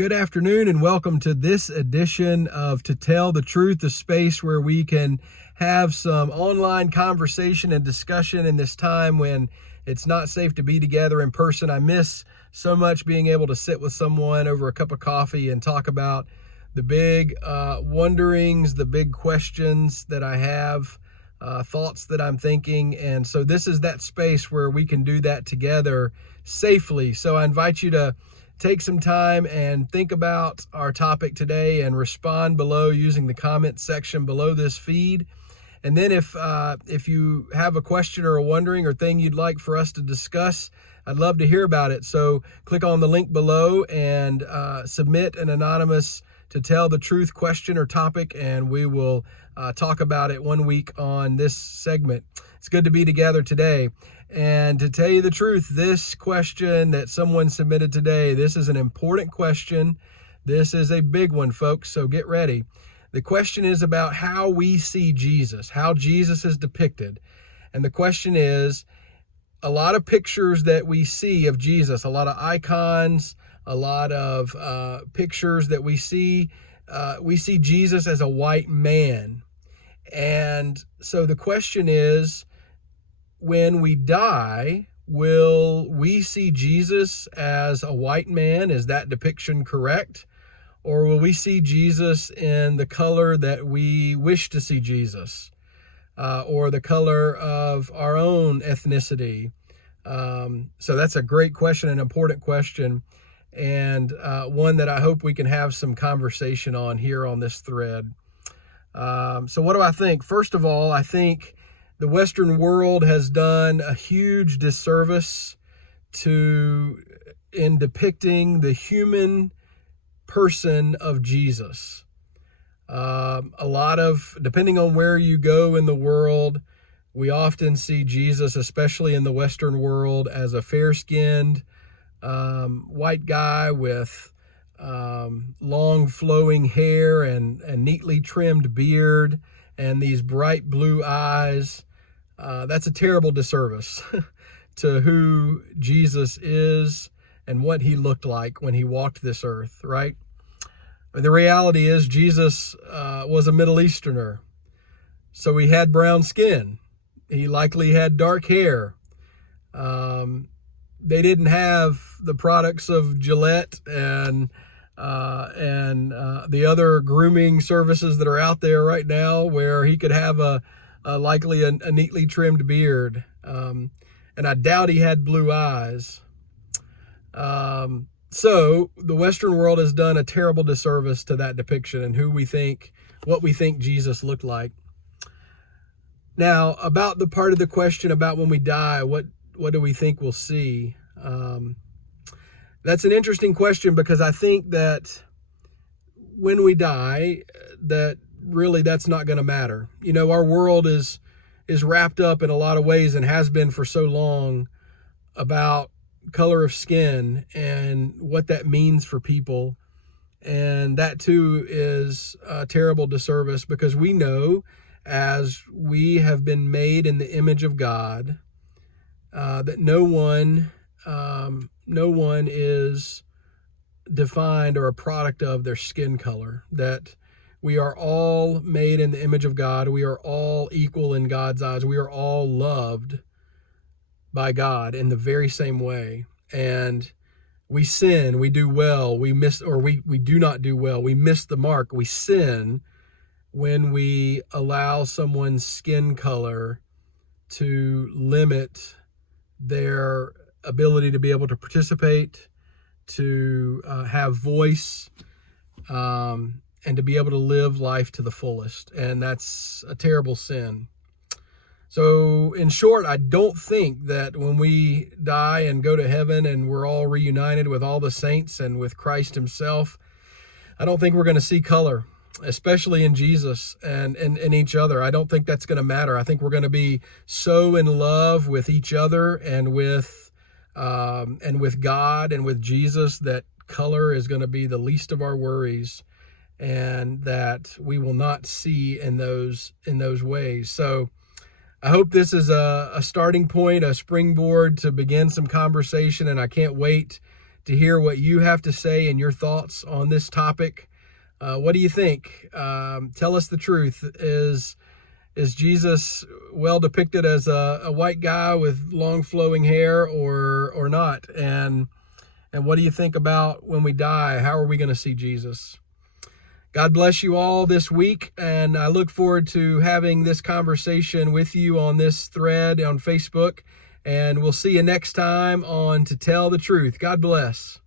Good afternoon and welcome to this edition of To Tell the Truth, a space where we can have some online conversation and discussion in this time when it's not safe to be together in person. I miss so much being able to sit with someone over a cup of coffee and talk about the big wonderings, the big questions that I have, thoughts that I'm thinking. And so this is that space where we can do that together safely. So I invite you to take some time and think about our topic today and respond below using the comment section below this feed. And then if you have a question or a wondering or thing you'd like for us to discuss, I'd love to hear about it. So click on the link below and submit an anonymous To Tell the Truth question or topic, and we will talk about it 1 week on this segment. It's good to be together today. And to tell you the truth, this question that someone submitted today, this is an important question. This is a big one, folks, so get ready. The question is about how we see Jesus, how Jesus is depicted. And the question is, a lot of pictures that we see of Jesus, a lot of icons, a lot of pictures that we see Jesus as a white man. And so the question is, when we die, will we see Jesus as a white man? Is that depiction correct? Or will we see Jesus in the color that we wish to see Jesus, or the color of our own ethnicity? So that's a great question, an important question, and one that I hope we can have some conversation on here on this thread. So what do I think? First of all, I think the Western world has done a huge disservice in depicting the human person of Jesus. Depending on where you go in the world, we often see Jesus, especially in the Western world, as a fair-skinned white guy with long flowing hair and neatly trimmed beard and these bright blue eyes. That's a terrible disservice to who Jesus is and what he looked like when he walked this earth, right? The reality is Jesus was a Middle Easterner, so he had brown skin. He likely had dark hair. They didn't have the products of Gillette and the other grooming services that are out there right now, where he could have likely a neatly trimmed beard. And I doubt he had blue eyes. So the Western world has done a terrible disservice to that depiction and what we think Jesus looked like. Now, about the part of the question about when we die, what do we think we'll see? That's an interesting question, because I think that when we die, that's not going to matter. You know, our world is wrapped up in a lot of ways, and has been for so long, about color of skin and what that means for people. And that too is a terrible disservice, because we know, as we have been made in the image of God, that no one is defined or a product of their skin color, that we are all made in the image of God. We are all equal in God's eyes. We are all loved by God in the very same way. And we sin, we do well, we do not do well. We miss the mark. We sin when we allow someone's skin color to limit their ability to be able to participate, to have voice, and to be able to live life to the fullest. And that's a terrible sin. So in short, I don't think that when we die and go to heaven and we're all reunited with all the saints and with Christ himself, I don't think we're going to see color, especially in Jesus and in each other. I don't think that's going to matter. I think we're going to be so in love with each other and with God and with Jesus that color is going to be the least of our worries, and that we will not see in those ways. So I hope this is a starting point, a springboard to begin some conversation, and I can't wait to hear what you have to say and your thoughts on this topic. What do you think? Tell us the truth. Is Jesus well depicted as a white guy with long flowing hair or not? And what do you think about when we die? How are we going to see Jesus? God bless you all this week, and I look forward to having this conversation with you on this thread on Facebook, and we'll see you next time on To Tell the Truth. God bless.